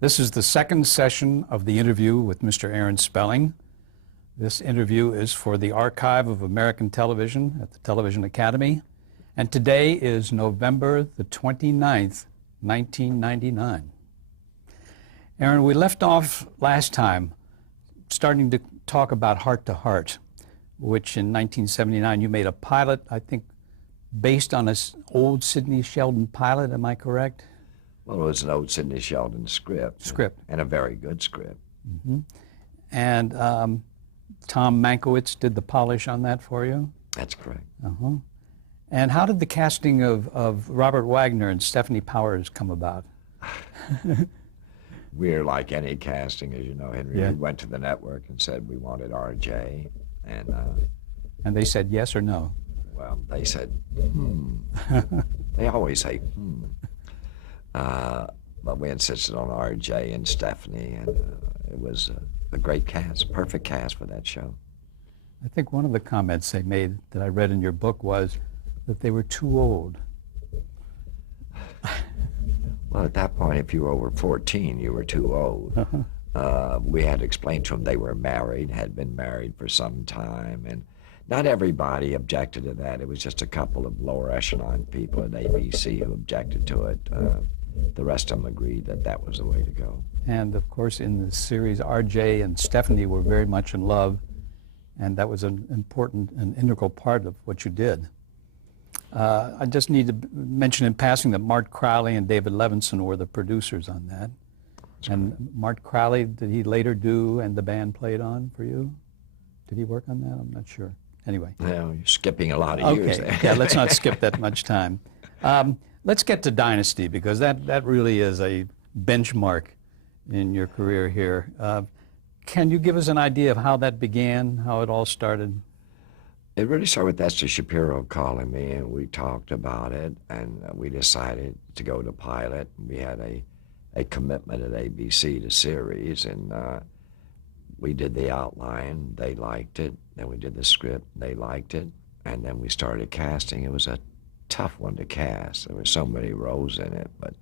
This is the second session of the interview with Mr. Aaron Spelling. This interview is for the Archive of American Television at the Television Academy, and today is November the 29th, 1999. Aaron, we left off last time starting to talk about Heart to Heart, which in 1979 you made a pilot, I think, based on an old Sidney Sheldon pilot, am I correct? Well, it was an old Sidney Sheldon script. And a very good script. Mm-hmm. And Tom Mankiewicz did the polish on that for you? That's correct. Uh-huh. And how did the casting of Robert Wagner and Stephanie Powers come about? We're like any casting, as you know, Henry. Yeah. We went to the network and said we wanted RJ, And they said yes or no? well, they said, They always say, But we insisted on RJ and Stephanie, and it was a great cast, perfect cast for that show. I think one of the comments they made that I read in your book was that they were too old. Well, at that point, if you were over 14, you were too old. We had to explain to them they were married, had been married for some time, and not everybody objected to that. It was just a couple of lower echelon people at ABC who objected to it. The rest of them agreed that that was the way to go. And of course, in the series, RJ and Stephanie were very much in love, and that was an important and integral part of what you did. I just need to mention in passing that Mart Crowley and David Levinson were the producers on that. And Mart Crowley, did he later do And the Band Played On for you? Did he work on that? I'm not sure. Anyway. Well, you're skipping a lot of years there. Okay, yeah, let's not skip that much time. Let's get to Dynasty, because that really is a benchmark in your career here. Can you give us an idea of how that began, how it all started? It really started with Esther Shapiro calling me, and we talked about it, and we decided to go to pilot. We had a commitment at ABC to series, and we did the outline. They liked it. Then we did the script. They liked it. And then we started casting. It was a tough one to cast. There were so many roles in it, but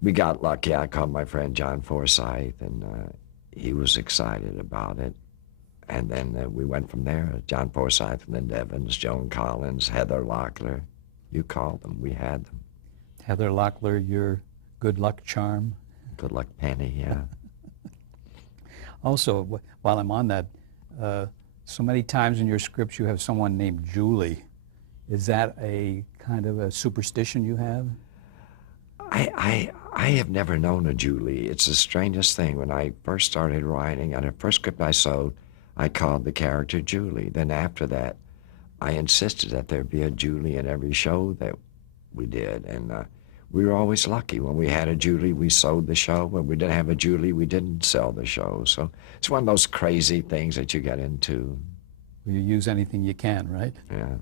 we got lucky. I called my friend John Forsythe, and he was excited about it. And then we went from there. John Forsythe, Linda Evans, Joan Collins, Heather Locklear. You called them. We had them. Heather Locklear, your good luck charm. Good luck Penny, yeah. Also, while I'm on that, so many times in your scripts you have someone named Julie. Is that a kind of a superstition you have? I have never known a Julie. It's the strangest thing. When I first started writing, on the first script I sold, I called the character Julie. Then after that, I insisted that there be a Julie in every show that we did. And we were always lucky. When we had a Julie, we sold the show. When we didn't have a Julie, we didn't sell the show. So it's one of those crazy things that you get into. You use anything you can, right? Yeah.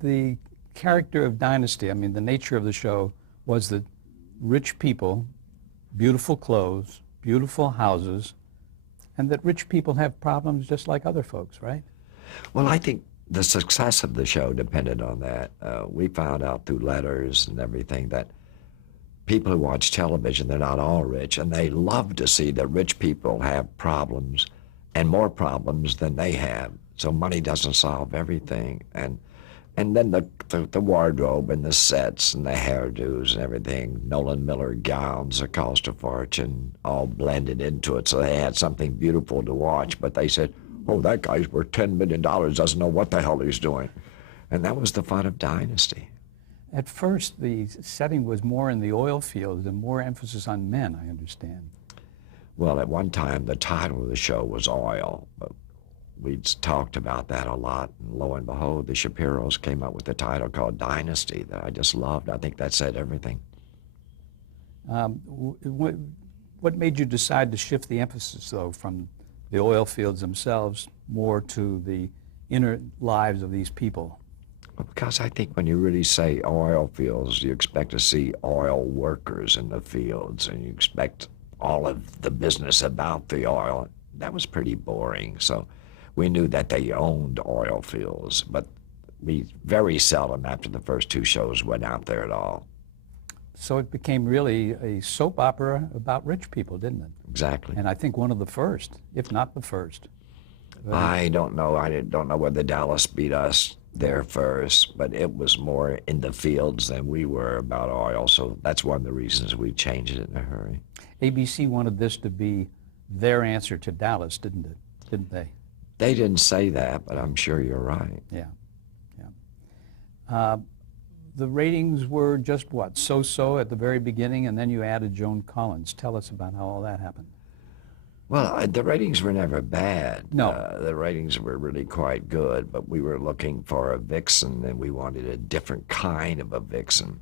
The character of Dynasty, I mean, the nature of the show was that rich people, beautiful clothes, beautiful houses, and that rich people have problems just like other folks, right? Well, I think the success of the show depended on that. We found out through letters and everything that people who watch television, they're not all rich, and they love to see that rich people have problems and more problems than they have. So money doesn't solve everything. And then the wardrobe and the sets and the hairdos and everything, Nolan Miller gowns that cost a fortune, all blended into it. So they had something beautiful to watch, but they said, oh, that guy's worth $10 million, doesn't know what the hell he's doing. And that was the fun of Dynasty. At first, the setting was more in the oil fields and more emphasis on men, I understand. Well, at one time, the title of the show was Oil, but we'd talked about that a lot, and lo and behold, the Shapiros came up with a title called Dynasty that I just loved. I think that said everything. What made you decide to shift the emphasis, though, from the oil fields themselves more to the inner lives of these people? Well, because I think when you really say oil fields, you expect to see oil workers in the fields, and you expect all of the business about the oil. That was pretty boring. So we knew that they owned oil fields, but we very seldom after the first two shows went out there at all. So it became really a soap opera about rich people, didn't it? Exactly. And I think one of the first, if not the first. I don't know. Don't know whether Dallas beat us there first, but it was more in the fields than we were about oil. So that's one of the reasons we changed it in a hurry. ABC wanted this to be their answer to Dallas, didn't it? Didn't they? They didn't say that, but I'm sure you're right. Yeah, yeah. The ratings were just what, so-so at the very beginning, and then you added Joan Collins. Tell us about how all that happened. Well, the ratings were never bad. No. The ratings were really quite good, but we were looking for a vixen, and we wanted a different kind of a vixen.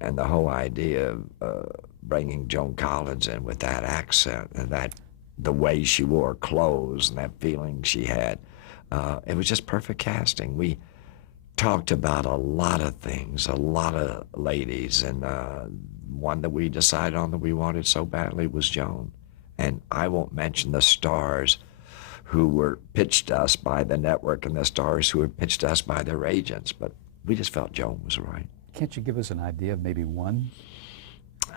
And the whole idea of bringing Joan Collins in with that accent and the way she wore clothes and that feeling she had, it was just perfect casting. We talked about a lot of things, a lot of ladies, and one that we decided on that we wanted so badly was Joan. And I won't mention the stars who were pitched us by the network and the stars who were pitched us by their agents, but we just felt Joan was right. Can't you give us an idea of maybe one?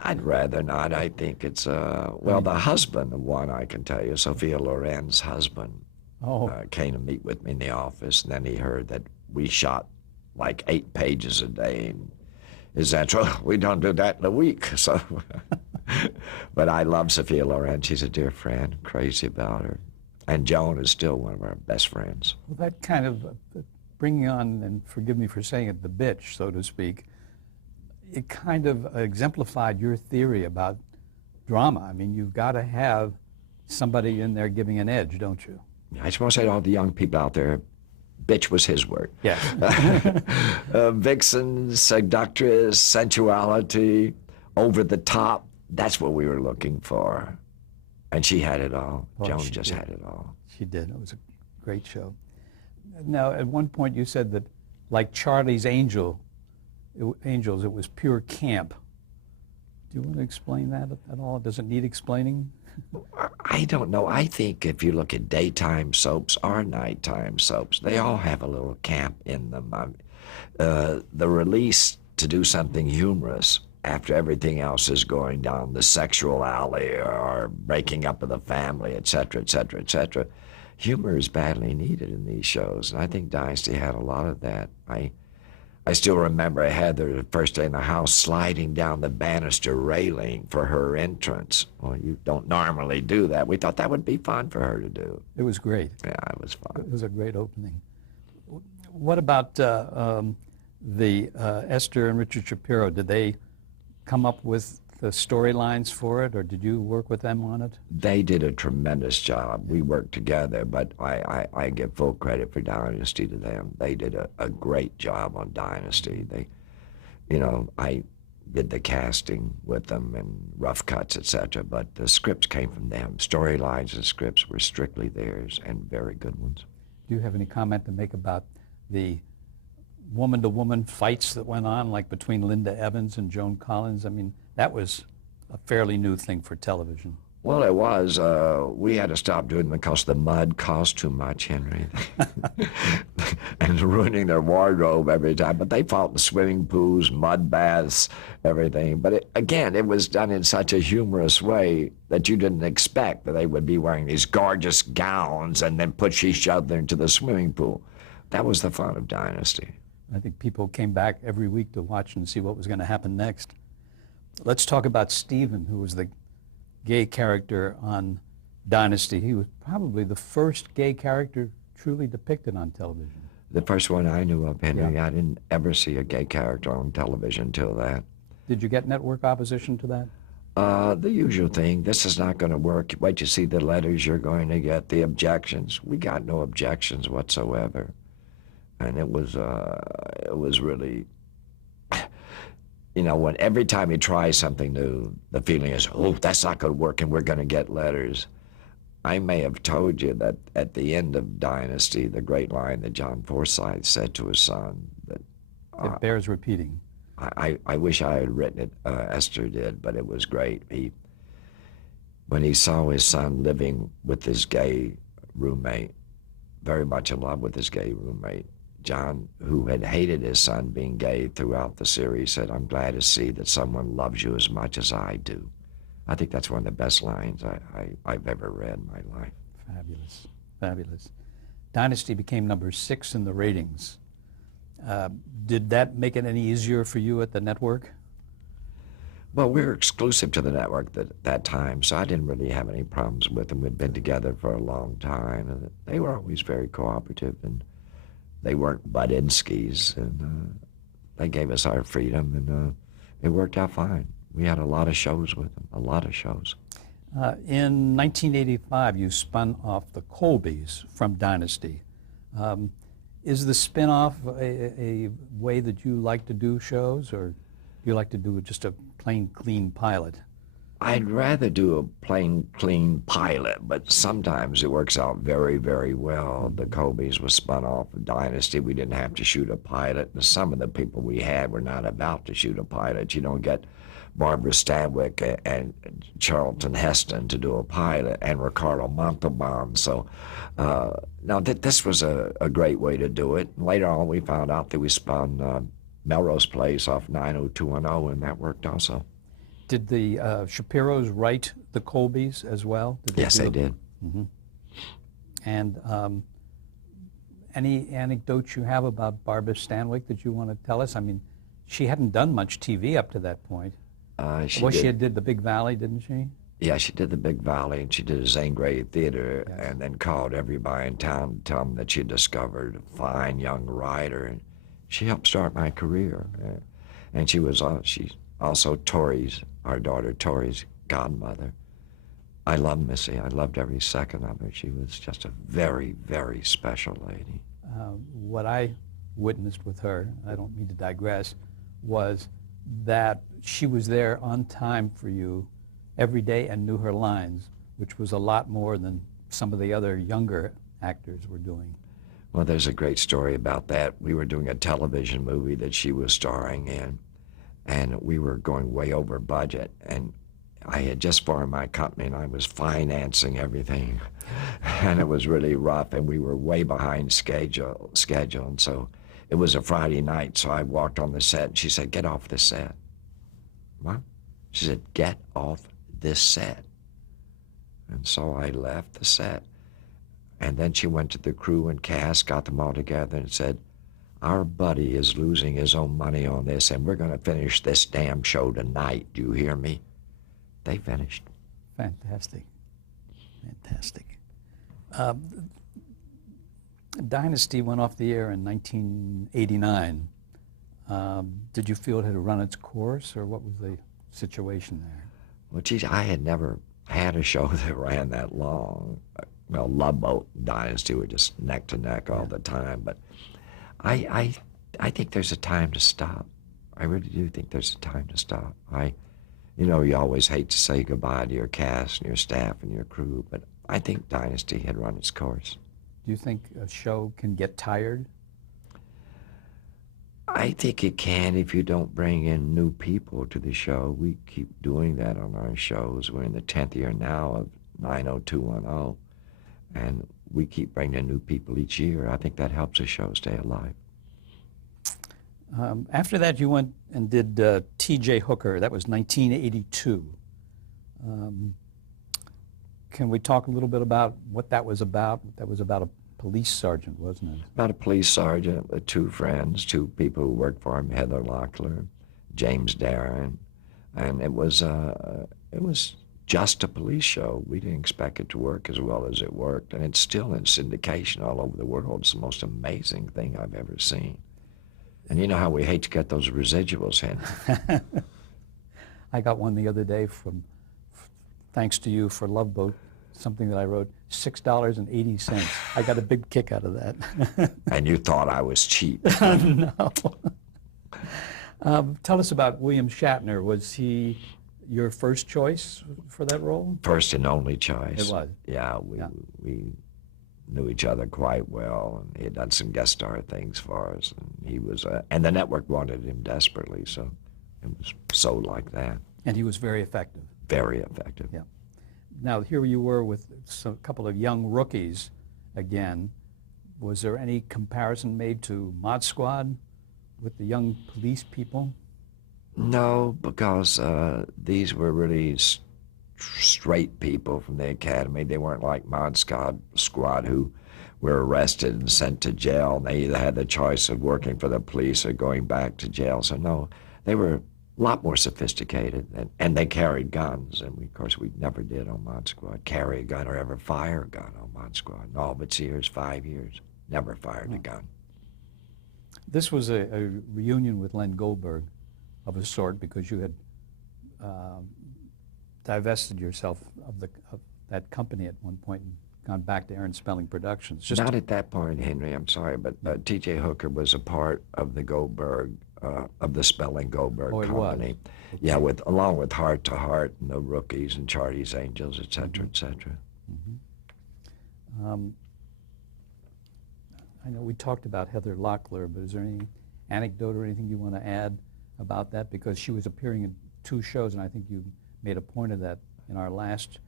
I'd rather not. I think it's, well, the husband of one, I can tell you, Sophia Loren's husband, came to meet with me in the office, and then he heard that we shot like 8 pages a day. And his answer, oh, we don't do that in a week. So, but I love Sophia Loren. She's a dear friend, crazy about her. And Joan is still one of our best friends. Well, that kind of bringing on, and forgive me for saying it, the bitch, so to speak, it kind of exemplified your theory about drama. I mean, you've got to have somebody in there giving an edge, don't you? I just want to say to all the young people out there, bitch was his word. Yes. Vixen, seductress, sensuality, over the top, that's what we were looking for. And she had it all. Well, Joan she just did. had it all. She did. It was a great show. Now, at one point you said that, like Charlie's Angels, it was pure camp. Do you want to explain that at all? Does it need explaining? I don't know. I think if you look at daytime soaps or nighttime soaps, they all have a little camp in them. The release to do something humorous after everything else is going down the sexual alley or breaking up of the family, et cetera, et cetera, et cetera. Humor is badly needed in these shows, and I think Dynasty had a lot of that. I still remember Heather, the first day in the house, sliding down the banister railing for her entrance. Well, you don't normally do that. We thought that would be fun for her to do. It was great. Yeah, it was fun. It was a great opening. What about Esther and Richard Shapiro? Did they come up with the storylines for it, or did you work with them on it? They did a tremendous job. We worked together, but I give full credit for Dynasty to them. They did a great job on Dynasty. I did the casting with them and rough cuts, etc., but the scripts came from them. Storylines and scripts were strictly theirs, and very good ones. Do you have any comment to make about the woman-to-woman fights that went on, like between Linda Evans and Joan Collins? I mean, that was a fairly new thing for television. Well, it was. We had to stop doing it because the mud cost too much, Henry. And ruining their wardrobe every time. But they fought in swimming pools, mud baths, everything. But it was done in such a humorous way that you didn't expect that they would be wearing these gorgeous gowns and then push each other into the swimming pool. That was the fun of Dynasty. I think people came back every week to watch and see what was going to happen next. Let's talk about Stephen, who was the gay character on Dynasty. He was probably the first gay character truly depicted on television. The first one I knew of, Henry. Yeah. I didn't ever see a gay character on television until that. Did you get network opposition to that? The usual thing. This is not going to work. Wait to see the letters you're going to get, the objections. We got no objections whatsoever. And it was really, when every time you try something new, the feeling is, oh, that's not going to work and we're going to get letters. I may have told you that at the end of Dynasty, the great line that John Forsythe said to his son, that it bears repeating. I wish I had written it, Esther did, but it was great. When he saw his son living with his gay roommate, very much in love with his gay roommate, John, who had hated his son being gay throughout the series, said, "I'm glad to see that someone loves you as much as I do." I think that's one of the best lines I've ever read in my life. Fabulous, fabulous. Dynasty became number 6 in the ratings. Did that make it any easier for you at the network? Well, we were exclusive to the network at that time, so I didn't really have any problems with them. We'd been together for a long time, and they were always very cooperative, and they weren't Budinskis, and they gave us our freedom, and it worked out fine. We had a lot of shows with them, a lot of shows. In 1985, you spun off the Colbys from Dynasty. Is the spin-off a way that you like to do shows, or do you like to do just a plain, clean pilot? I'd rather do a plain, clean pilot, but sometimes it works out very, very well. The Colbys was spun off of Dynasty. We didn't have to shoot a pilot, and some of the people we had were not about to shoot a pilot. You don't get Barbara Stanwyck and Charlton Heston to do a pilot, and Ricardo Montalban. So now this was a great way to do it. Later on, we found out that we spun Melrose Place off 90210, and that worked also. Did the Shapiros write the Colbys as well? Yes, they did. Mm-hmm. And any anecdotes you have about Barbara Stanwyck that you want to tell us? I mean, she hadn't done much TV up to that point. She did the Big Valley, didn't she? Yeah, she did the Big Valley, and she did a Zane Grey Theater, yes. And then called everybody in town to tell them that she discovered a fine young writer, and she helped start my career. And she was she's also our daughter Tori's godmother. I love Missy. I loved every second of her. She was just a very, very special lady. What I witnessed with her, I don't mean to digress, was that she was there on time for you every day and knew her lines, which was a lot more than some of the other younger actors were doing. Well, there's a great story about that. We were doing a television movie that she was starring in, and we were going way over budget, and I had just formed my company, and I was financing everything, and it was really rough, and we were way behind schedule, and so it was a Friday night, so I walked on the set, and she said, "Get off the set." What? She said, "Get off this set." And so I left the set, and then she went to the crew and cast, got them all together, and said, "Our buddy is losing his own money on this, and we're going to finish this damn show tonight. Do you hear me?" They finished. Fantastic. Fantastic. Dynasty went off the air in 1989. Did you feel it had run its course, or what was the situation there? Well, geez, I had never had a show that ran that long. Well, Love Boat and Dynasty were just neck to neck all the time, but I think there's a time to stop. I really do think there's a time to stop. You always hate to say goodbye to your cast and your staff and your crew, but I think Dynasty had run its course. Do you think a show can get tired? I think it can if you don't bring in new people to the show. We keep doing that on our shows. We're in the 10th year now of 90210, and we keep bringing in new people each year. I think that helps the show stay alive. After that, you went and did T.J. Hooker. That was 1982. Can we talk a little bit about what that was about? That was about a police sergeant, wasn't it? About a police sergeant with two friends, two people who worked for him, Heather Locklear, James Darren, and it was just a police show. We didn't expect it to work as well as it worked, and it's still in syndication all over the world. It's the most amazing thing I've ever seen. And you know how we hate to get those residuals in. I got one the other day from, thanks to you, for Love Boat, something that I wrote, $6.80. I got a big kick out of that. And you thought I was cheap. No. Tell us about William Shatner. Was he your first choice for that role? First and only choice. It was. Yeah, we knew each other quite well, and he had done some guest star things for us, and he was, and the network wanted him desperately, so it was sold like that. And he was very effective. Very effective. Yeah. Now here you were with a couple of young rookies again. Was there any comparison made to Mod Squad with the young police people? No, because these were really straight people from the academy. They weren't like Mod Squad who were arrested and sent to jail. And they either had the choice of working for the police or going back to jail. So no, they were a lot more sophisticated, and they carried guns. And of course, we never did on Mod Squad carry a gun or ever fire a gun on Mod Squad. In all of its years, 5 years, never fired a gun. This was a reunion with Len Goldberg of a sort, because you had divested yourself of that company at one point and gone back to Aaron Spelling Productions. Not at that point, Henry, I'm sorry, but T.J. Hooker was a part of the Goldberg, of the Spelling Goldberg company. Okay. Yeah, along with Heart to Heart and the Rookies and Charlie's Angels, et cetera, et cetera. I know we talked about Heather Locklear, but is there any anecdote or anything you want to add about that? Because she was appearing in 2 shows, and I think you made a point of that in our last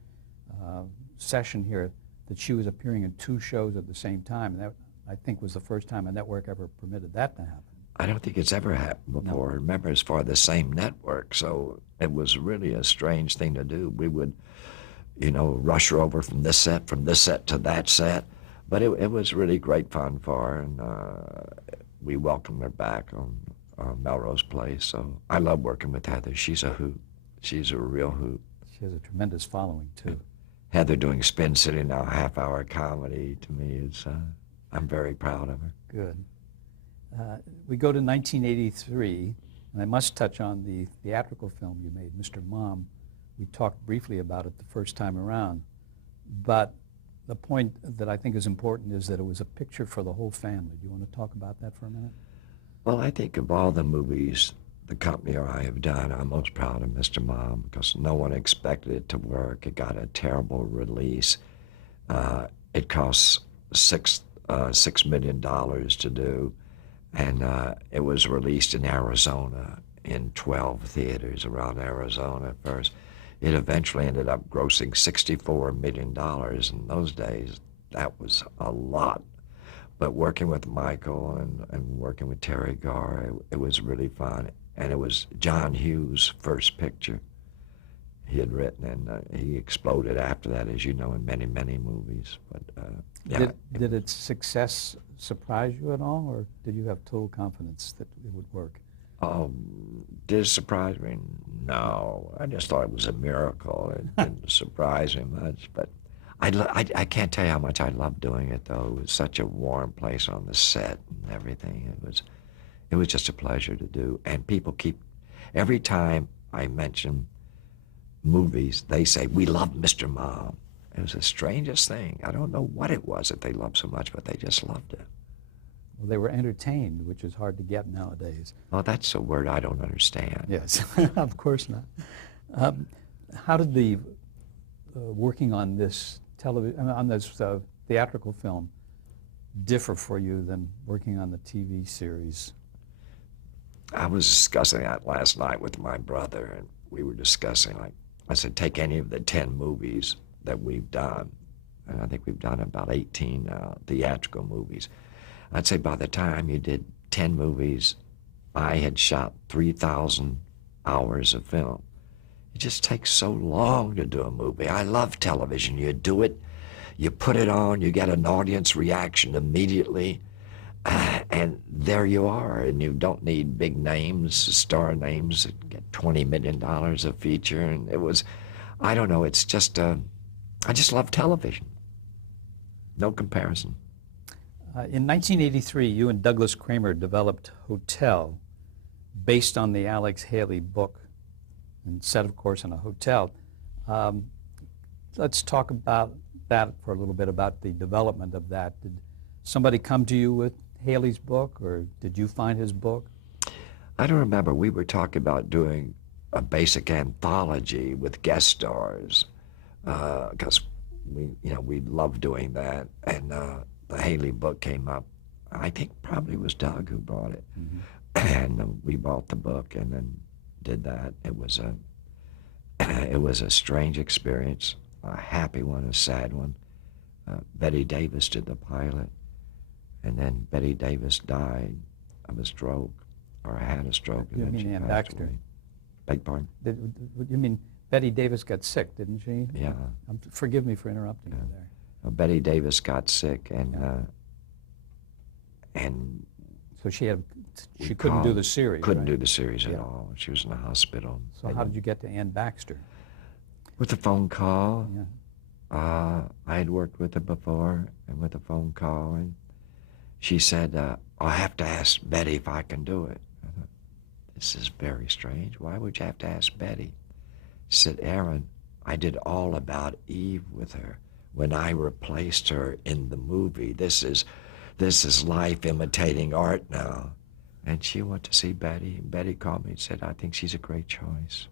session here, that she was appearing in 2 shows at the same time. And that, I think, was the first time a network ever permitted that to happen. I don't think it's ever happened before. No. Remember, it's for the same network, so it was really a strange thing to do. We would, rush her over from this set to that set. But it was really great fun for her, and we welcomed her back on Melrose Place. So I love working with Heather. She's a hoot. She's a real hoot. She has a tremendous following, too. Heather doing Spin City now, half-hour comedy, to me, is I'm very proud of her. Good. We go to 1983, and I must touch on the theatrical film you made, Mr. Mom. We talked briefly about it the first time around, but the point that I think is important is that it was a picture for the whole family. Do you want to talk about that for a minute? Well, I think of all the movies the company or I have done, I'm most proud of Mr. Mom, because no one expected it to work. It got a terrible release. It cost $6 million to do, and it was released in Arizona in 12 theaters around Arizona at first. It eventually ended up grossing $64 million. In those days, that was a lot. But working with Michael and working with Terry Garr, it was really fun. And it was John Hughes' first picture he had written, and he exploded after that, as you know, in many, many movies. But yeah. Did its success surprise you at all, or did you have total confidence that it would work? Did it surprise me? No. I just thought it was a miracle. It didn't surprise me much. But I can't tell you how much I loved doing it, though. It was such a warm place on the set and everything. It was just a pleasure to do. And people every time I mention movies, they say, "We love Mr. Mom." It was the strangest thing. I don't know what it was that they loved so much, but they just loved it. Well, they were entertained, which is hard to get nowadays. Well, that's a word I don't understand. Yes, of course not. How did the working on this theatrical film differ for you than working on the TV series? I was discussing that last night with my brother, and we were discussing, I said, take any of the 10 movies that we've done, and I think we've done about 18 theatrical movies. I'd say by the time you did 10 movies, I had shot 3,000 hours of film. It just takes so long to do a movie. I love television. You do it, you put it on, you get an audience reaction immediately, and there you are. And you don't need big names, star names, get $20 million a feature. And it was, I don't know, it's just, I just love television. No comparison. In 1983, you and Douglas Kramer developed Hotel, based on the Alex Haley book, and set, of course, in a hotel. Let's talk about that for a little bit, about the development of that. Did somebody come to you with Haley's book, or did you find his book? I don't remember. We were talking about doing a basic anthology with guest stars, because we love doing that, and the Haley book came up. I think probably it was Doug who brought it, and we bought the book and then did that. It was a strange experience, a happy one, a sad one. Betty Davis did the pilot, And then Betty Davis died of a stroke, or had a stroke, and You then mean she Ann passed Baxter? away. Beg pardon? You mean Betty Davis got sick, didn't she? Yeah. Forgive me for interrupting you there. Betty Davis got sick, and So she we couldn't do called- the series. couldn't right? do the series at Yeah. all. She was in the hospital. So how did you get to Ann Baxter? With a phone call. Yeah. I had worked with her before, and with a phone call, and she said, "I'll have to ask Betty if I can do it." I thought, this is very strange. Why would you have to ask Betty? She said, "Aaron, I did All About Eve with her when I replaced her in the movie. This is life imitating art now." And she went to see Betty, and Betty called me and said, "I think she's a great choice."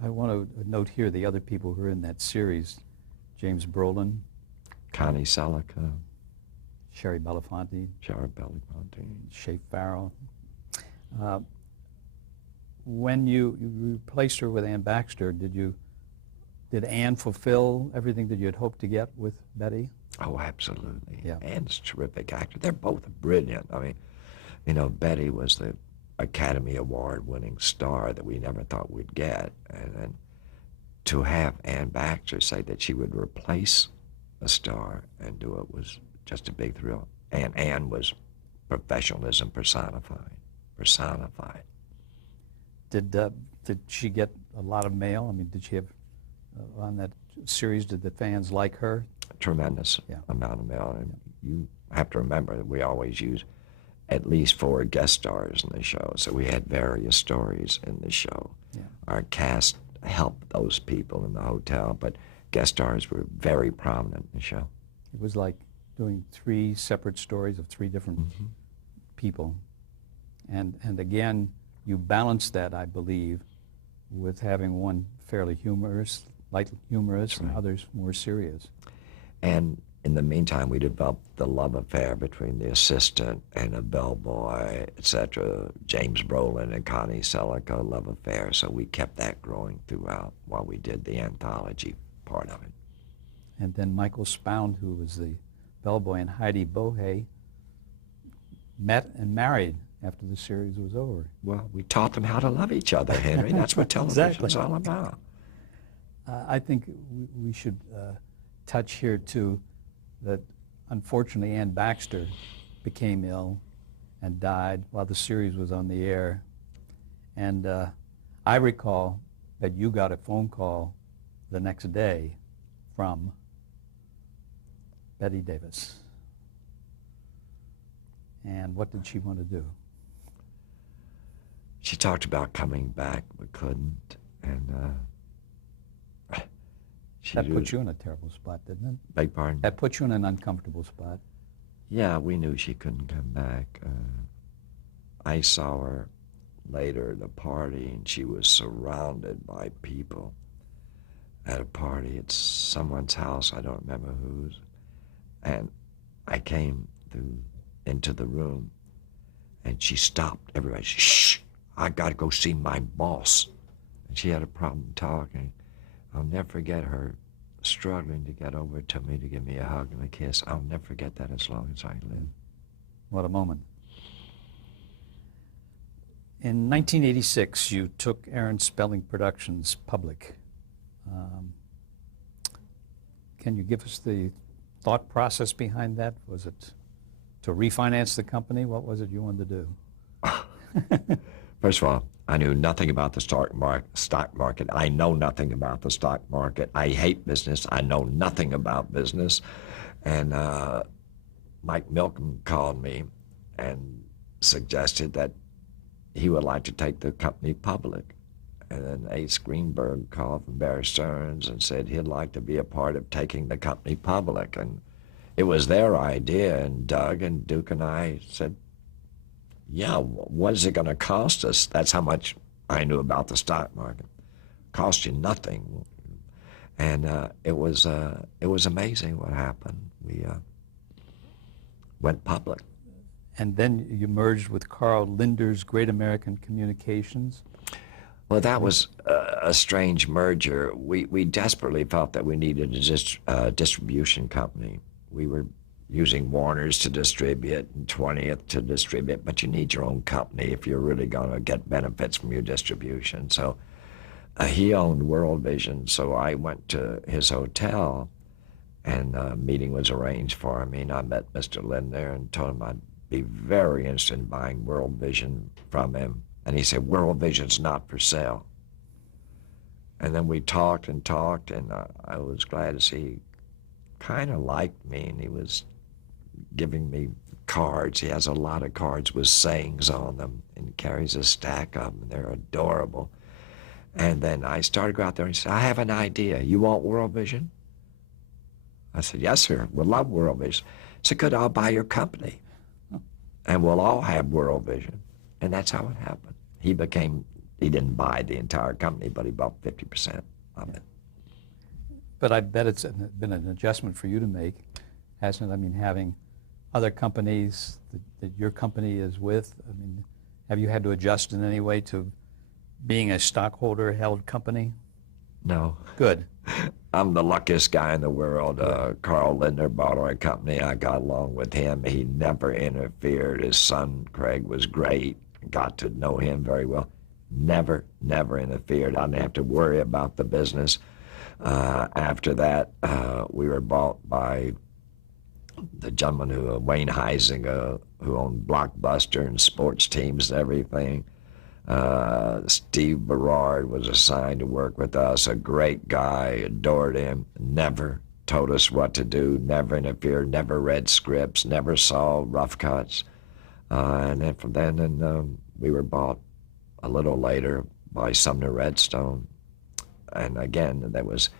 I want to note here the other people who are in that series: James Brolin, Connie Selica, Sherry Belafonte, Jared Belafonte. Shay Farrell. When you replaced her with Ann Baxter, did Ann fulfill everything that you had hoped to get with Betty? Oh, absolutely. Yeah. Ann's a terrific actor. They're both brilliant. I mean, Betty was the Academy Award-winning star that we never thought we'd get. And then to have Ann Baxter say that she would replace a star and do it was just a big thrill. And Ann was professionalism personified. Did she get a lot of mail? I mean, did she have, on that series, did the fans like her? Tremendous Yeah. amount of mail. And you have to remember that we always use at least 4 guest stars in the show, so we had various stories in the show. Yeah. Our cast helped those people in the hotel, but guest stars were very prominent in the show. It was like doing 3 separate stories of 3 different people. And again, you balance that, I believe, with having one fairly humorous, light humorous, That's and right. others more serious. And in the meantime, we developed the love affair between the assistant and a bellboy, etc. James Brolin and Connie Selica, love affair. So we kept that growing throughout while we did the anthology part of it. And then Michael Spound, who was the bellboy, and Heidi Bohe met and married after the series was over. Well, we taught them how to love each other, Henry. That's what television's Exactly. all about. I think we should touch here, too, that unfortunately Ann Baxter became ill and died while the series was on the air. And I recall that you got a phone call the next day from Betty Davis. And what did she want to do? She talked about coming back, but couldn't. And That put you in a terrible spot, didn't it? Beg pardon? That put you in an uncomfortable spot. Yeah, we knew she couldn't come back. I saw her later at a party, and she was surrounded by people at a party at someone's house. I don't remember whose. And I came into the room, and she stopped everybody. Shh! I got to go see my boss. And she had a problem talking. I'll never forget her struggling to get over to me to give me a hug and a kiss. I'll never forget that as long as I live. What a moment. In 1986, you took Aaron Spelling Productions public. Can you give us the thought process behind that? Was it to refinance the company? What was it you wanted to do? First of all, I knew nothing about the stock market. I know nothing about the stock market. I hate business. I know nothing about business. And Mike Milken called me and suggested that he would like to take the company public. And then Ace Greenberg called from Bear Stearns and said he'd like to be a part of taking the company public. And it was their idea, and Doug and Duke and I said, yeah, what is it going to cost us? That's how much I knew about the stock market. Cost you nothing. And it was amazing what happened. We went public. And then you merged with Carl Linder's Great American Communications. Well, that was a strange merger. We desperately felt that we needed a distribution company. We were using Warner's to distribute and 20th to distribute, but you need your own company if you're really going to get benefits from your distribution. So he owned World Vision, so I went to his hotel, and a meeting was arranged for me, and I met Mr. Lynn there and told him I'd be very interested in buying World Vision from him. And he said, World Vision's not for sale. And then we talked, and I was glad to see he kind of liked me, and he was giving me cards. He has a lot of cards with sayings on them, and he carries a stack of them, and they're adorable. And then I started to go out there, and he said, I have an idea. You want World Vision? I said, yes, sir. We'll love World Vision. He said, good, I'll buy your company, and we'll all have World Vision. And that's how it happened. He didn't buy the entire company, but he bought 50% of it. But I bet it's been an adjustment for you to make, hasn't it? I mean, having other companies that your company is with, I mean, have you had to adjust in any way to being a stockholder-held company? No. Good. I'm the luckiest guy in the world. Carl Lindner bought our company. I got along with him. He never interfered. His son, Craig, was great. Got to know him very well. Never interfered. I didn't have to worry about the business. After that, we were bought by the gentleman Wayne Huizinga, who owned Blockbuster and sports teams and everything. Steve Berard was assigned to work with us, a great guy, adored him, never told us what to do, never interfered, never read scripts, never saw rough cuts. And then from then we were bought a little later by Sumner Redstone. And again, there was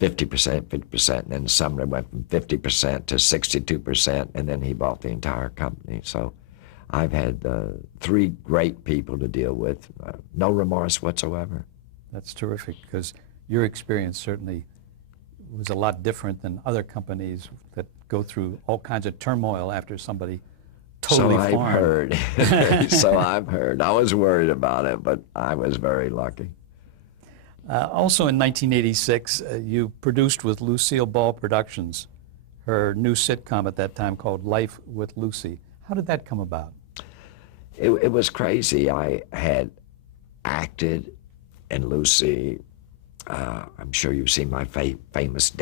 50%, and then Sumner went from 50% to 62%, and then he bought the entire company. So I've had 3 great people to deal with, no remorse whatsoever. That's terrific, because your experience certainly was a lot different than other companies that go through all kinds of turmoil after somebody totally So I've heard. So I've heard. I was worried about it, but I was very lucky. Also in 1986, you produced with Lucille Ball Productions her new sitcom at that time called Life with Lucy. How did that come about? It was crazy. I had acted in Lucy. I'm sure you've seen my famous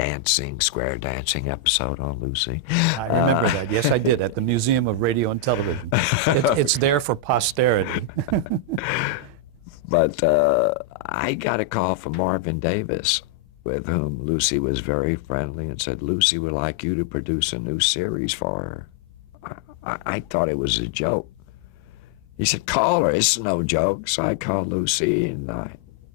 square dancing episode on Lucy. I remember that. Yes, I did, at the Museum of Radio and Television. It's there for posterity. But I got a call from Marvin Davis, with whom Lucy was very friendly, and said, Lucy would like you to produce a new series for her. I thought it was a joke. He said, call her. It's no joke. So I called Lucy, and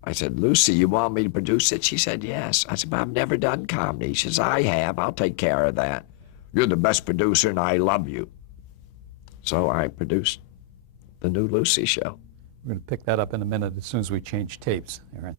I said, Lucy, you want me to produce it? She said, yes. I said, but I've never done comedy. She says, I have. I'll take care of that. You're the best producer, and I love you. So I produced the new Lucy show. We're going to pick that up in a minute as soon as we change tapes, Aaron.